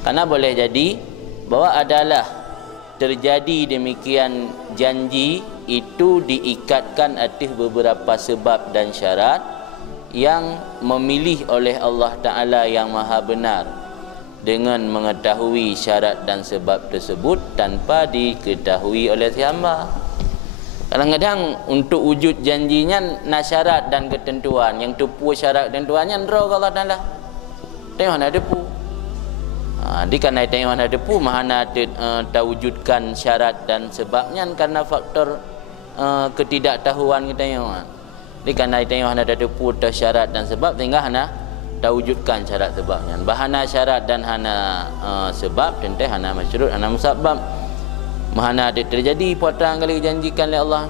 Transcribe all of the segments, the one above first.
Karena boleh jadi bahwa adalah terjadi demikian janji itu diikatkan atas beberapa sebab dan syarat yang memilih oleh Allah Ta'ala yang maha benar dengan mengetahui syarat dan sebab tersebut tanpa diketahui oleh si hamba. Kadang-kadang untuk wujud janjinya nak syarat dan ketentuan, yang tupu syarat dan ketentuannya draw ke Allah Ta'ala. Tengok nak depu. Di karena tengok nak depu mahana terwujudkan syarat dan sebabnya karena faktor ketidaktahuan kita tengok. Di karena tengok nak depu syarat dan sebab sehingga hana terwujudkan syarat sebabnya. Bahana syarat dan hana sebab tentu hana masyurut, hana musabab. Mahana ada terjadi potang kali dijanjikan oleh Allah.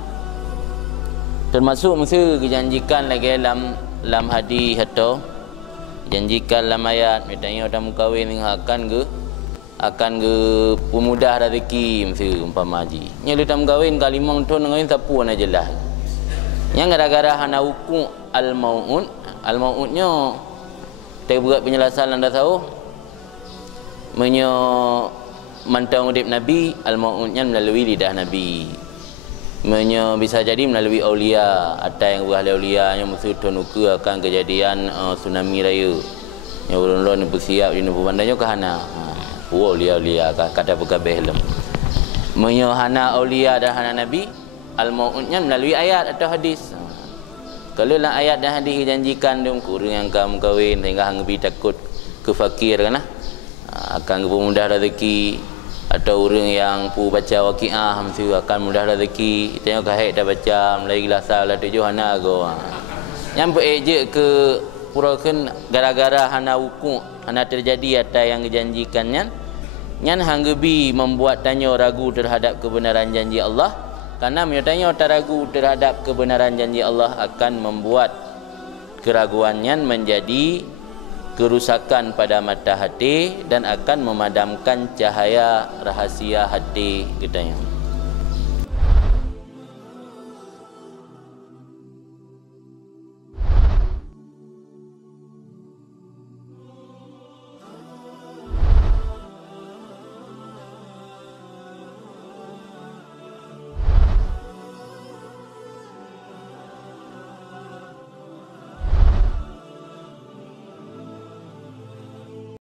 Termasuk masa dijanjikan lagi dalam hadis atau janjikan dalam ayat mitanya orang kahwin akan ke pemudah rezeki masa umpama haji. Nya dalam kahwin kalimang tu ngawin sapu na jelas. Yang gara-gara hana hukum al-mautnya tak buat penjelasan anda tahu mantau udip Nabi al-mautnya melalui lidah Nabi. Bisa jadi melalui aulia, ada yang buah aulia yang musuh tunuka akan kejadian tsunami raya. Yang ulun-ulun bersiap di negeri bandanya ke hana. Aulia kata pegabeh lem. Hana aulia dan hana Nabi al-mautnya melalui ayat atau hadis. Kalau lah ayat dan hadis dijanjikan dia kurang yang kamu kahwin sehingga hang bi takut kefakir kan akan mudah rezeki, atau orang yang pu baca waqiah mesti akan mudah rezeki. Tengok kahit dah baca mulai gelasal lah tujuh hana go. Yang bereje ke purakan gara-gara hana hukum hana terjadi atau yang dijanjikannya nyan hanggebi membuat tanya ragu terhadap kebenaran janji Allah. Karena menyatanya ragu terhadap kebenaran janji Allah akan membuat keraguannya menjadi kerusakan pada mata hati dan akan memadamkan cahaya rahasia hati kita.